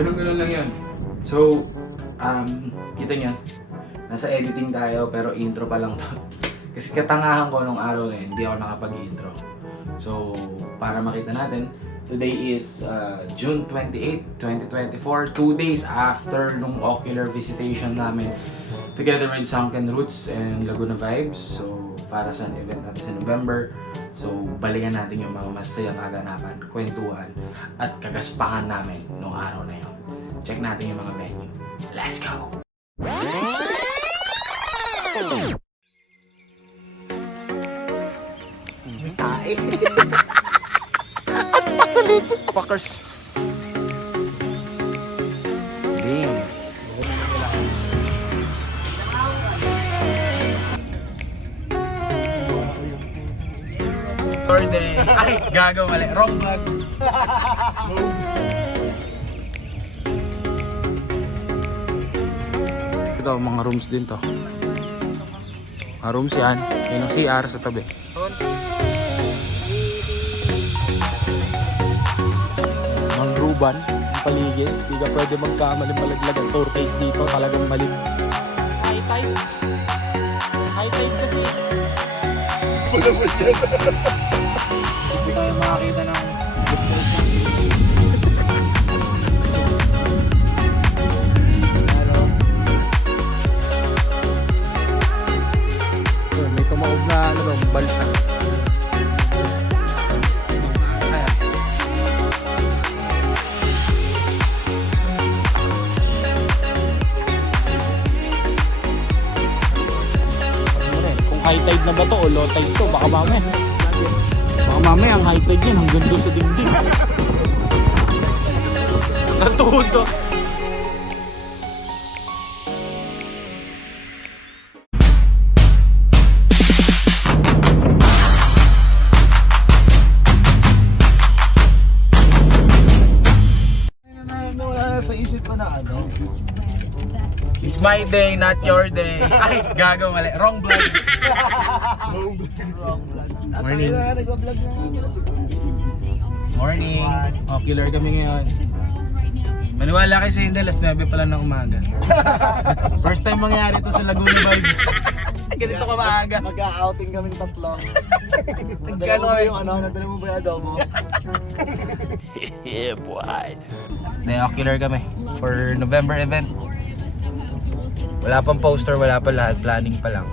Ganun lang yun. So, kita nyo, nasa editing tayo pero intro pa lang to. Kasi katangahan ko nung araw na yun, hindi ako nakapag-intro. So, para makita natin, today is June 28, 2024, 2 days after nung ocular visitation namin together with Sunken Roots and Laguna Vibes. So, para sa event natin sa November. So, balikan natin yung mga masayang kaganapan, kwentuhan, at kagaspangan namin nung araw na yun. Check natin yung mga menu. Let's go! Ay. Ang pakalito. Fuckers. Damn. Birthday! Ay, gago, mali. Wrong vlog. Ito, mga rooms din to. Mga rooms yan. Yan ang CR sa tabi. Mangruban, ang paligid. Hindi ka pwede magkamali malaglag ang turquoise dito. Talagang malig. High tide. High tide kasi. Wala mo yan. Hindi tayo makakita ng good place na. May tumawag na ano daw, balsa. High tide na ba to o low tide to? Baka mamaya ang high tide yan hanggang doon sa dingding. Natuhod to. Wala sa isip ko na ano. It's my day, not your day. Ay, gago, mali. Wrong vlog. Morning. Nag-vlog na nga pala si Morning. Ocular kami ngayon. Maniwala kay Sindel, alas 9 pa lang ng umaga. First time mangyari to sa Laguna Vibes. Ganito ka maaga. Mag-outing kami tatlo. Nagkano Nadala mo ba yung ano? Nadala mo ba yung adobo? Yeah, boy. Ocular kami for November event. Wala pang poster, wala pa lahat. Planning pa lang.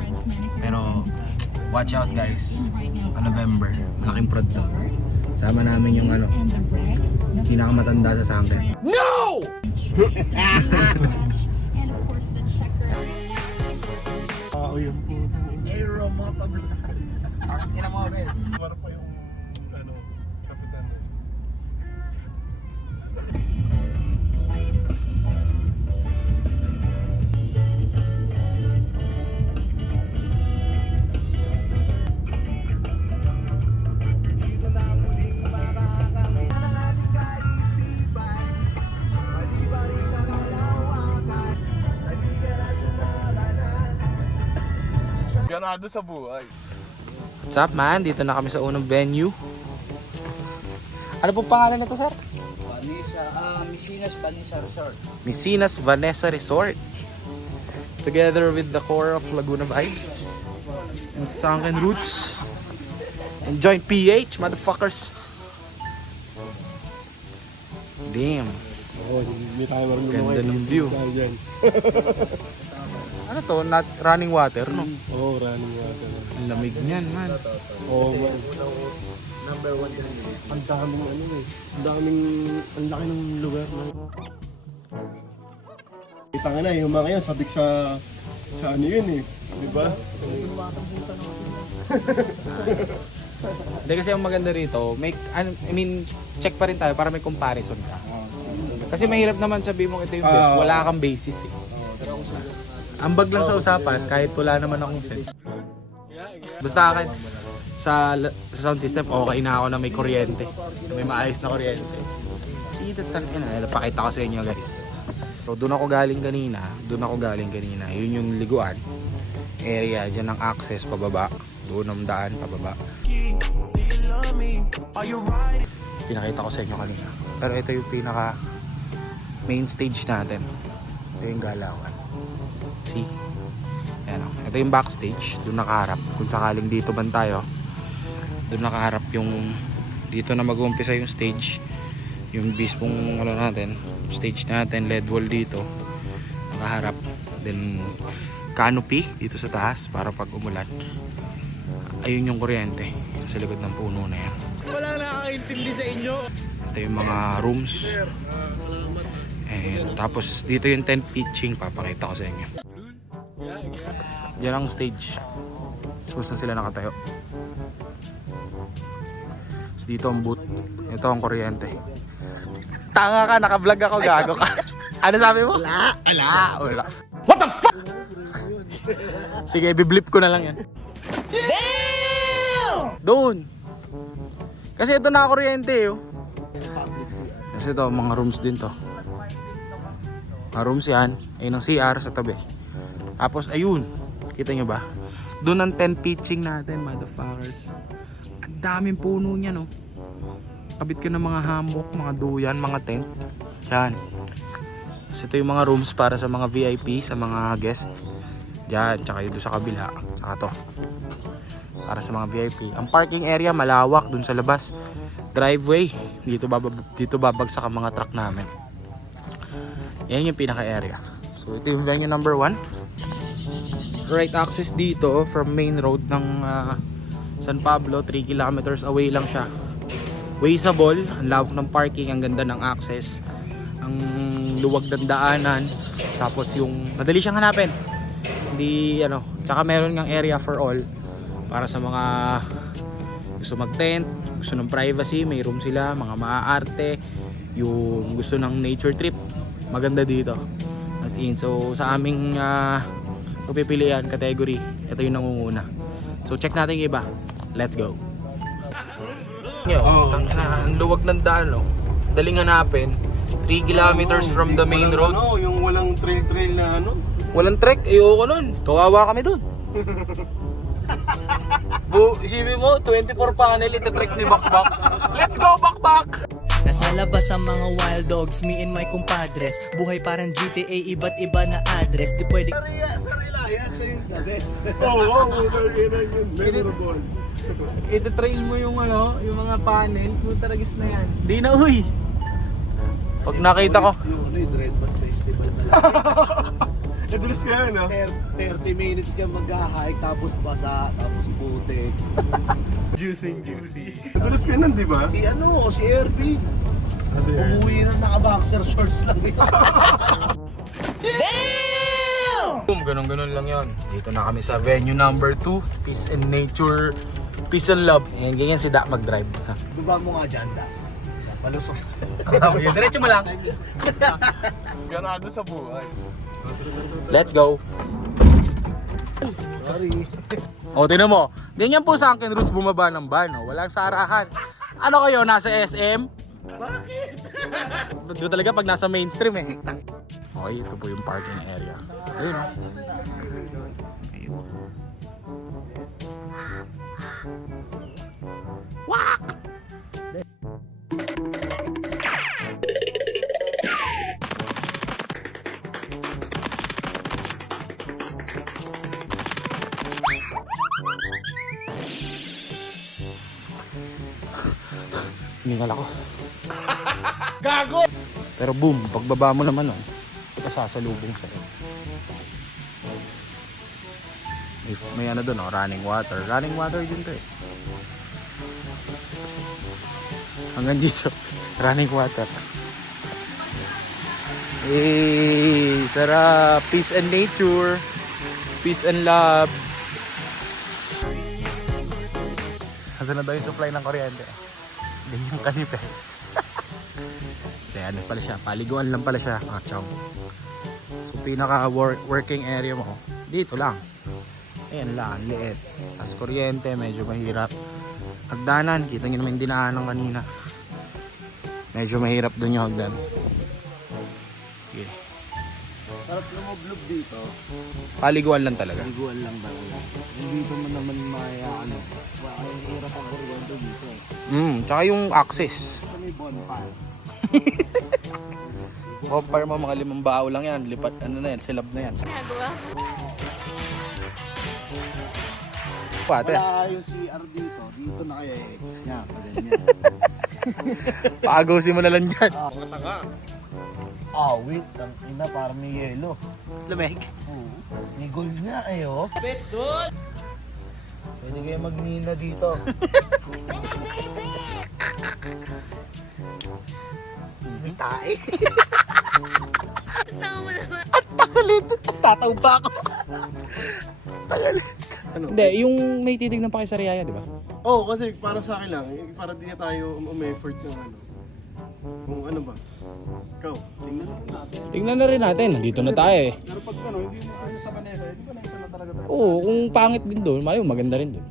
Pero, watch out guys. November. Malaking prod to. Sama namin yung ano, pinakamatanda sa Sunken. No! Yun po. Aero Motovlogs. Ang ina mo, bes. Para pa yung ano, kapitan. Ganado sa buhay. What's up man? Dito na kami sa unang venue. Ano pong pangalan na to, sir? Misinas Vanessa Resort. Misinas Vanessa Resort. Together with the core of Laguna Vibes and Sunken Roots. And join PH, motherfuckers. Damn. Oo, hindi tayo marunong Ganda ng view. dyan. Ano to? Not running water, no? Oo, running water. Ang lamig niyan, man. Oo, number 1 din. Ang daming ano eh. Ang laki ng lugar na. Kita nga na, yung mga yan, sabik sa ano yun eh. Diba? Hindi kasi ang maganda rito, check pa rin tayo para may comparison ka. Kasi mahirap naman sabihin mo ito yung best, wala kang basis eh. Ambag lang sa usapan, kahit wala naman akong sense. Basta akin, sa sound system, okay na ako na may kuryente. May maayos na kuryente. Sige, pakita ko sa inyo guys. So doon ako galing kanina. Yun yung liguan. Area, dyan ang access pababa. Doon ang daan pababa. Pinakita ko sa inyo kanina. Pero ito yung pinaka main stage natin. Ito yung galawan. See? Ayan o. Ito yung backstage. Doon nakaharap. Kung sakaling dito man tayo, doon nakaharap yung dito na mag-uumpisa yung stage. Yung mismong ano natin, stage natin, LED wall dito. Nakaharap. Then canopy dito sa taas para pag umulan. Ayun yung kuryente sa likod ng puno na yan. Wala nakakaintindi sa inyo. Ito yung mga rooms. And tapos dito yung tent pitching, papakita ko sa inyo. Yan ang stage. Tapos na sila nakatayo. Tapos dito ang booth. Ito ang kuryente. Tanga ka, naka-vlog ako, gago ka. Ano sabi mo? Wala. What the fuck? Sige, biblip ko na lang yan. Damn! Doon. Kasi ito naka-kuryente oh. Kasi ito, mga rooms din to. Mga rooms yan. Ayun ang CR sa tabi. Tapos ayun. Kita nyo ba? Doon ang tent pitching natin, motherfuckers. Ang daming puno niya, no? Kabit ka ng mga hammock, mga duyan, mga tent. Yan. Kasi ito yung mga rooms para sa mga VIP, sa mga guest. Yan, tsaka yung doon sa kabila. Tsaka to. Para sa mga VIP. Ang parking area malawak doon sa labas. Driveway. Dito babagsak ang mga truck namin. Yan yung pinaka-area. So ito yung venue number 1. Right access dito from main road ng San Pablo, 3 kilometers away lang siya. Wasteable, ang lawak ng parking, ang ganda ng access, ang luwag ng daanan, tapos yung madali siyang hanapin. Hindi tsaka meron ngang area for all para sa mga gusto mag-tent, gusto ng privacy, may room sila, mga maaarte, yung gusto ng nature trip, maganda dito. As in, so sa aming pagpipilian category, ito yung nangunguna. So check natin yung iba. Let's go. Ang luwag ng daan, no? Daling hanapin. 3 kilometers from the main road. Yung walang trail na Walang trek, ayoko nun. Kawawa kami dun. Isipin mo, 24 panel, itatrek ni Bakbak. Let's go, Bakbak! Nasa labas ang mga wild dogs, me and my compadres. Buhay parang GTA, iba't iba na address. Di pwede Sa Reliance yung the best. Oo, yun. Memorable. Itatrail mo yung yung mga panel, puta ragis na yan. Di na, uy! Pag nakita ko, Yung Red Bat Festival talaga. Address ka yan, 30 minutes ka mag-hike, tapos basa, tapos putik. Juicy. Address ka nun, di ba? Si Ervin. Umuwi na naka-boxer shorts lang yun. boom, ganun lang yon. Dito na kami sa venue number 2, Peace and Nature, Peace and Love. Ayan, ganyan si Da mag-drive. Baba mo nga dyan, Da. Palusok. Diretso mo lang. Ganado sa buhay. Let's go. Sorry. O, tinan mo. Ganyan po sa akin roots bumaba ng van. Walang sarahan. Ano kayo, nasa SM? Bakit? Doon talaga pag nasa mainstream eh. Okay, ito po yung parking area. Ayun o. Ayun. Wak! Hiningal ako. Gago! Pero boom, pagbaba mo naman ito sasalubong sa'yo. May doon running water. Running water din to eh. Hanggang dito, running water. Sarap! Peace and nature. Peace and love. Ito na daw yung supply ng kuryente. Ganyang kanipes. Kaya ano pala siya, paliguan lang pala siya, mga chow. So pinaka working area mo dito lang. Ayan lang, liit. Tapos kuryente, medyo mahirap. Hagdanan, kita nyo naman yung dinaanan kanina. Medyo mahirap doon yung hagdan. Okay. Sarap lumublob dito. Paliguan lang talaga. Liguan lang ba? Hindi ko man naman hirap ang kuryente dito. Tsaka yung access. Sa may bonfire. Compare mo mga 5 bao lang yan. Lipat, ano na yan, silab na yan. Pate, Wala yung CR dito. Dito na kaya X niya. Ganyan. paagusin mo na lang dyan. Mga tanga. Ah, wait. Ang ina, parang may yelo. Lamig. Oo. May gold nga eh, oh. Bet, gold! Pwede kayo magmina dito. May tae. Tagalit. Tataw pa ako. Tagalit. Hindi, yung may titignan pa kay Sariaya, di ba? Oo, kasi parang sa akin lang, para di na tayo um-effort ng ano. Kung ano ba? Ikaw, tingnan lang natin. Tingnan na rin natin. Nandito na tayo eh. Pero pag ano, hindi mo ayos sa Vanessa, hindi ba naisa na talaga tayo? Oo, kung pangit din doon, mayo maganda rin doon.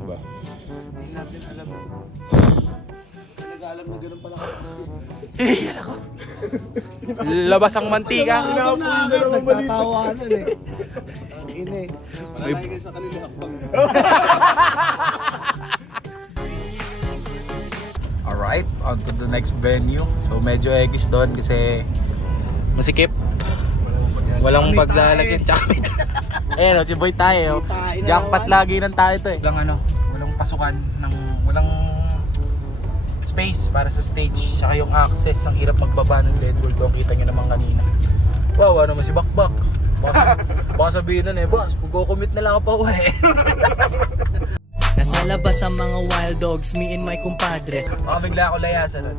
Diba? Hindi natin alam. Nag-aalam na ganun pala kasi. Labas ang mantika. Nagtatawanan eh. Ang ina eh. Malalaki kayo sa kanila hakbang. Alright, on to the next venue. So medyo X doon kasi masikip. Walang paglalagyan. Tsaka may ayan o, si Boy tayo. Jackpot lagi ng tayo to eh. Walang pasukan, walang space para sa stage. Saka yung access, ang hirap magbaba ng LED world. Doon kita nyo naman kanina. Wow, ano naman si Bakbak. Baka sabihin nun eh, boss, mag-commit na lang ako pa uwi. Nasa labas ang mga wild dogs, me and my compadres. Baka bigla ako layasan nun.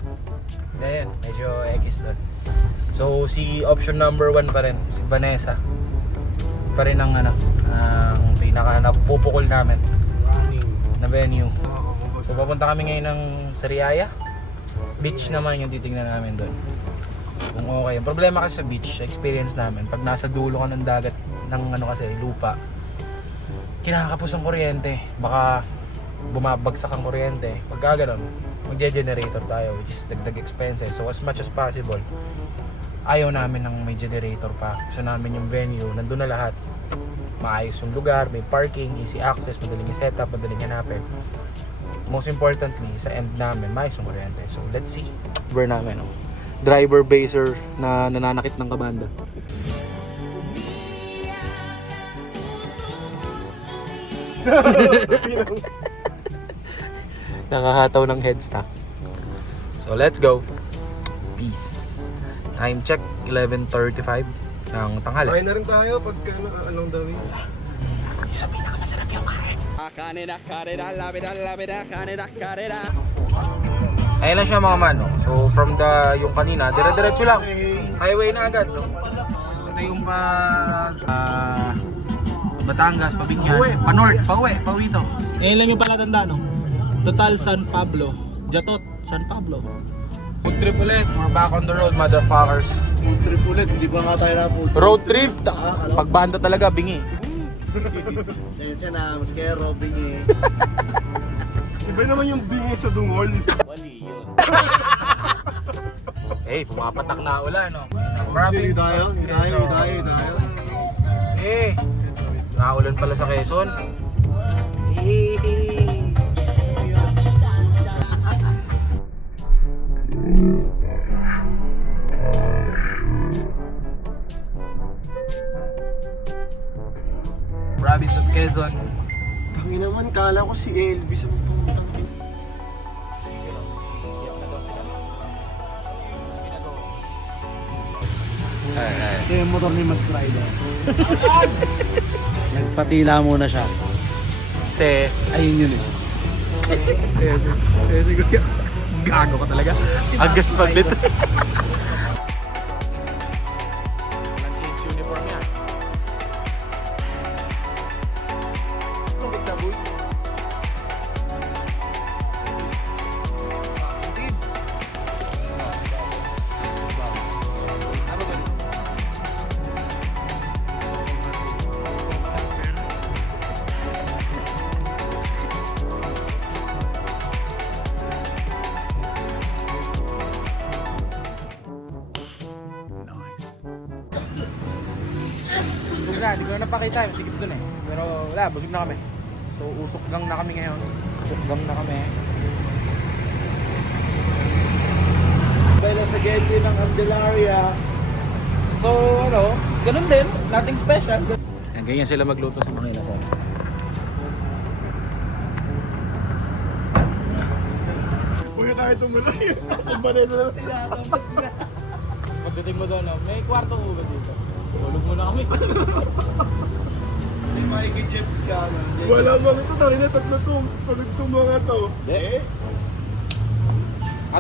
Ayan, medyo X doon. So si option number 1 pa rin, si Vanessa. Pa rin ang ang pinaka napupukol namin na venue. So papunta kami ngayon ng Sariaya. Beach naman yung titignan namin doon. Kung okay. Ang problema kasi sa beach, sa experience namin, pag nasa dulo ka ng dagat ng kasi lupa, kinakapos ang kuryente. Baka bumabagsak ang kuryente. Pagka ganun, magge-generator tayo, which is dagdag expenses. So as much as possible, ayaw namin ng may generator pa. Gusto namin yung venue, nandun na lahat. Maayos yung lugar, may parking, easy access, madaling i-set up, madaling hanapin. Most importantly, sa end namin, maayos yung kuryente. So let's see. Driver namin, driver baser na nananakit ng kabanda. Nakahataw ng headstock. So let's go. Peace. Time check 11:35 ng tanghali. Kain na rin tayo pagka along the way. Isa pinakamasarap yung kain. Ayun lang siya mga man, no? So from yung kanina, dire-diretso lang. Highway na agad, no? Ito yung Batangas, Pabinyan, pa-north, pauwi to. Ayun lang yung palatanda, no? Total San Pablo, Jatot, San Pablo. Food trip ulit, we're back on the road, motherfuckers. Food trip ulit, hindi ba nga tayo na food trip? Road trip, pagbanda talaga, bingi. Sensya na, mas kaya robbing eh. Iba naman yung bingi sa dungol. Eh, pumapatak na ulan, no? Province Tayo, of Quezon. tayo. Eh, naulan pala sa Quezon. Province of Quezon. Tangin naman, kala ko si Elvis ang pumunta. Ito yung motor ni Mas Rider. Nagpatila muna siya. Kasi, Ayun yun eh. gago ka talaga. Agas maglit. Change uniform yan. Hindi ko na napakita, masigit dun eh. Pero wala, busog na kami. So usok gang na kami ngayon. Usok gang na kami. Baila sa Getty ng Candelaria. So, ano, ganun din. Nothing special. Yan, ganyan sila magluto sa mga inasal. Uy, kahit tumulay. Ang banay na lang. Pagdating mo doon, may kwarto ko ba dito? Tulog muna kami. May Mikey Jets ka na. Wala bang ito. Tari na tatlo itong. Tulog itong mga to. Eh?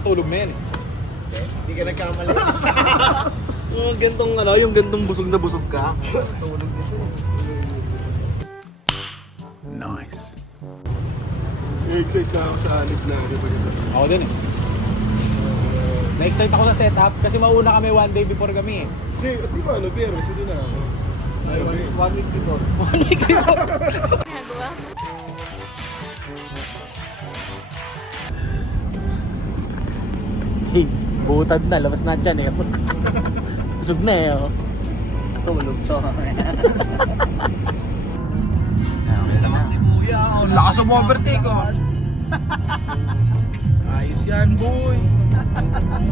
Tulog na yan eh. Hindi ka nagkamali. Yung gantong ano, yung gantong busog na busog ka. Tulog dito. Nice. Excited na ako sa alip na ano ba ito? Ako din eh. Na-excite ako sa setup kasi mauna kami one day before kami eh. Hindi, di ba ano, pero sino na ako? Ay, 1 week before. One week before. Ginagawa? Hey, butad na, labas na dyan eh. Busog na eh. Oh. Tulog to. Lakas ni Kuya. Lakas ang overtake oh. Ayos yan boy.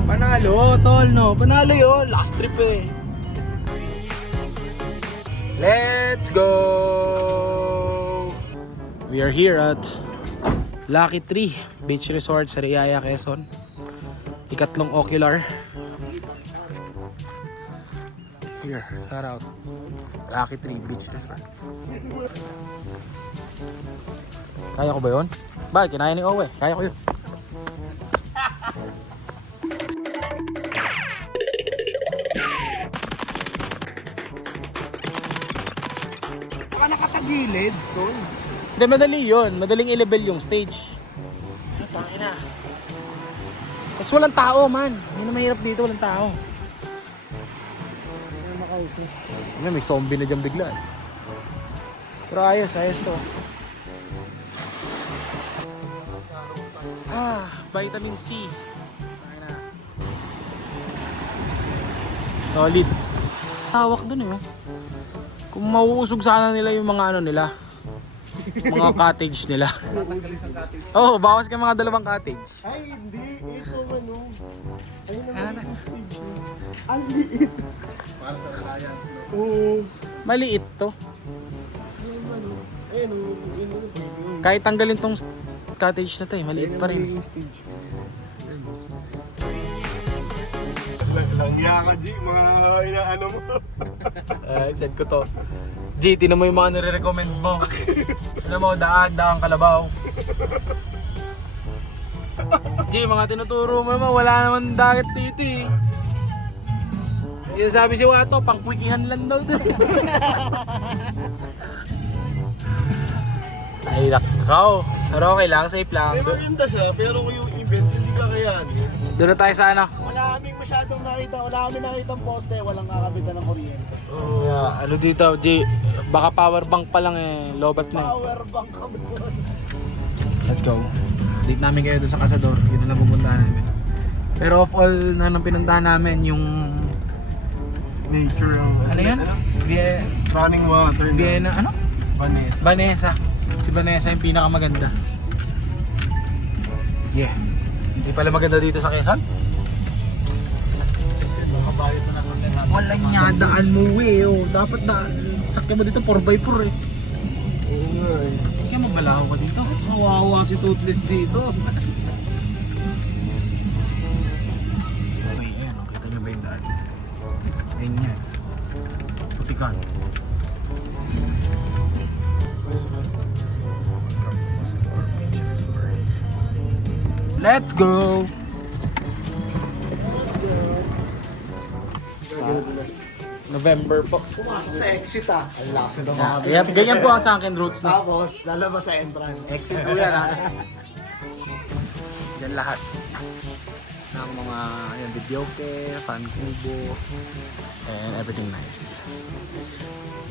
Panalo tol no. Panalo yun. Last trip eh. Let's go. We are here at Lucky Tree Beach Resort sa Riyaya, Quezon. Ikatlong ocular. Here, shout out. Lucky Tree Beach Resort. Kaya ko ba yun? Bakit? Kinaya ni Owe. Kaya ko yun. Baka nakatagilid, tol. Hindi, madali yun. Madaling i-level yung stage. Ano, tangin na. Tapos walang tao, man. Yun na mahirap dito, walang tao. May zombie na dyan bigla. Pero ayos to. Vitamin C. Tangin na. Solid. Hawak dun eh. Kung mauusog sana nila yung mga ano nila. Mga cottage nila. Oo, bawas ka mga 2 cottage. Ay, hindi. Ito, ano. Ayun naman yung stage. Ang liit. Para sa Alliance, no? Oo. Maliit to. Ayun, ano. Ayun, ano. Kahit tanggalin tong cottage na to eh, maliit pa rin. Langya ka, G. Mga inaano mo. Send ko to. G, tinan mo yung mga nire-recommend mo. Alam mo, daan kalabaw. G, mga tinuturo mo naman, wala naman dagat dito eh. Yung sabi si Wato, pang-quickihan lang daw to. Ay, nakaw. Pero okay lang, safe lang. May maganda siya, pero kung yung event, hindi ka kayanin. Doon na tayo sa ano. Wala kaming masyadong nakita. Wala kami nakitang poste. Walang kakabitan ng kuryente. Ano dito, G, baka power bank pa lang eh, lobat na eh. Power bank kami. Let's go. Date namin kayo doon sa Cazador. Yun na lang pupuntahan namin. Pero of all na nang pinuntahan namin, yung Nature ang... ano yan? Running water. Vienna, ano? Vanessa. Vanessa. Si Vanessa yung pinakamaganda. Yeah. Hindi pala maganda dito sa Quezon? Makabayo na nasa lahat. Wala niya, daan mo eh. Oh. Dapat sakyan mo dito 4x4 eh. Oo nga eh. Kaya magbalaho ka dito. Kawawa si Toothless dito. Ay, ayan. Oh, kita niyo ba yung daan? Ganyan. Putikan. Let's go! November po. Pumasok sa exit ah. Ang lakas na mga Yep, ganyan po ang sa akin routes na. Tapos, lalabas sa entrance. Exit po yan ha. Yan lahat. Ng mga yan, videoke, fan kubo, and everything nice.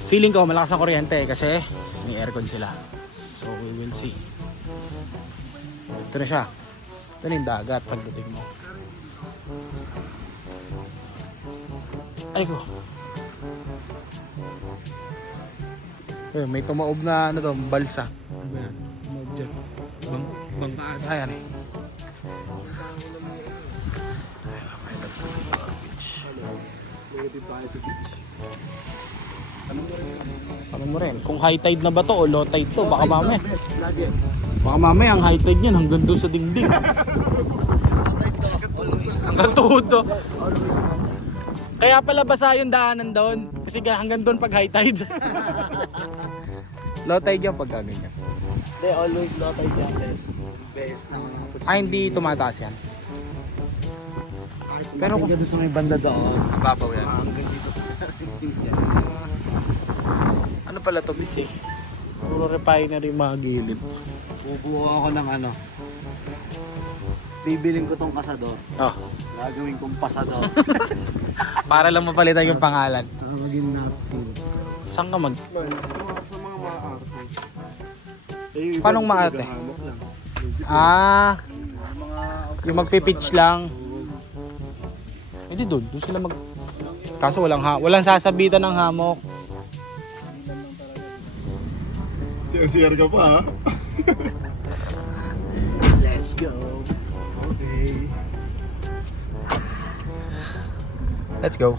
Feeling ko malakas ang kuryente kasi may aircon sila. So we will see. Ito na siya. Ito na yung dagat pagdating mo. Ay ko. Eh, may tumaob na ano to, balsa. Ano yan? Tumaob dyan. Bangka. Ayan eh. excited tayo sa beach. Ano mo rin, kung high tide na ba to o low tide to, baka mamaya. Best, lagi. Baka mamaya ang high tide niyan hanggang doon sa dingding. Hanggang tuhod to. Yes, always. Kaya pala basa yung daanan doon. Kasi hanggang doon pag high tide. Low tide yung pag ganyan. Hindi, always low tide yan, best. Best naman ang Ah, hindi tumataas yan. Pero kung doon sa may banda doon, Babaw yan. hanggang dito. Ano pala to, bis eh? Puro refinery mga gilid. Bubuo ako ng ano. Bibiling ko tong kasador. Oh, Gagawin kong pasador. para lang mapalitan yung pangalan. Para maging napkin. Saan ka mag... Sa mga maarte. Paanong maarte? Ah, yung magpipitch lang. Hindi doon sila mag... Kaso walang sasabitan ng hamok. Siyar ka pa ha? Let's go. Okay. Let's go.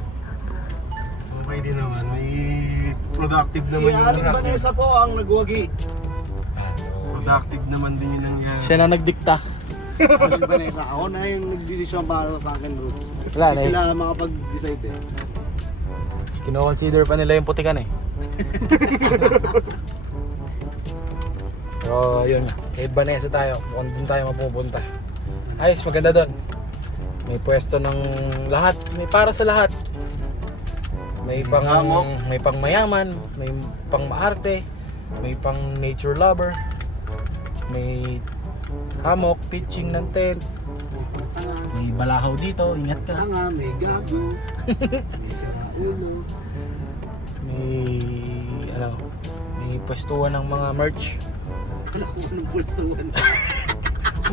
Okay din naman. May productive Si naman yung Aling Vanessa po ang nagwagi. productive naman din yung nangyari. Siya na nagdikta. Aling Vanessa, ako na yung nagdesisyon para sa akin roots. Wala Hindi na sila makapag-decide eh. Kino-consider pa nila yung putikan eh. Pero yun nga, kahit Vanessa tayo, kung doon tayo mapupunta. Ayos, maganda doon. May pwesto ng lahat, may para sa lahat. May pang mayaman, may pang maarte, may pang nature lover, may hammock, pitching ng tent, may balahaw dito, ingat ka. Tanga, may gago, may siraulo. May pwestuhan ng mga merch. Wala ko anong pwestuhan.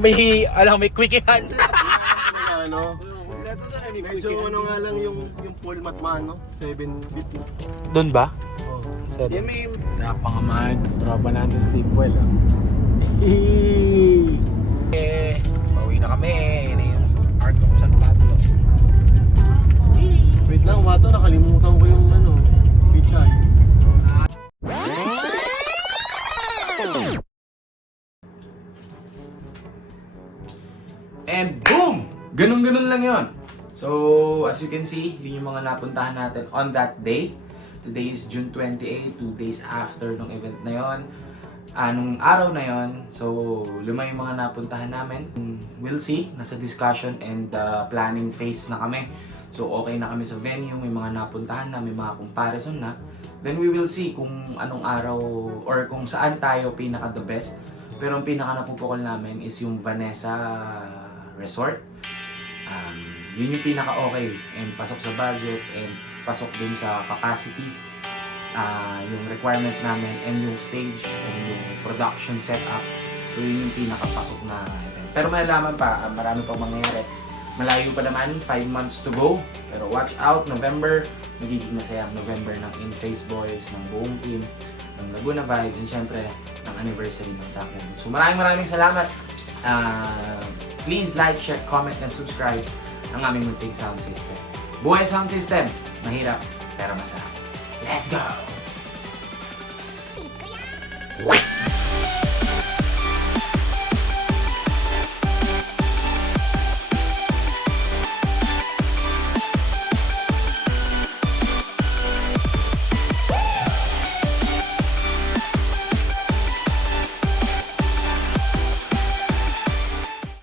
May quickihan. Ano? Kompleto na eh, may Medyo quick ano nga lang yung full matmano, 7 feet. Doon ba? Oh. Yeah, may Napangamahal, tropa natin sleep well. Pauwi na kami. Yan yung Art of San Pablo. Wait lang, Wato, nakalimutan ko yung ano, pichay. And boom! Ganun-ganun lang yon. So, as you can see, yun yung mga napuntahan natin on that day. Today is June 28, 2 days after nung event na yon. Nung araw na yon, so lima yung mga napuntahan namin. We'll see, nasa discussion and planning phase na kami. So okay na kami sa venue, may mga napuntahan na, may mga comparison na. Then we will see kung anong araw or kung saan tayo pinaka the best. Pero ang pinaka napupukol namin is yung Vanessa Resort. Yun yung pinaka okay and pasok sa budget and pasok dun sa capacity, yung requirement namin and yung stage and yung production setup. So yun yung pinakapasok na event. Pero malalaman pa, marami pang mangyayari. Malayo pa naman, 5 months to go. Pero watch out, November, magiging masaya ang November ng In Face Boys, ng buong team, ng Laguna Vibe, and syempre ng anniversary ng Sakyan. So maraming salamat. Please like, share, comment, and subscribe ang aming munting sound system. Buhay sound system! Mahirap, pero masarap. Let's go!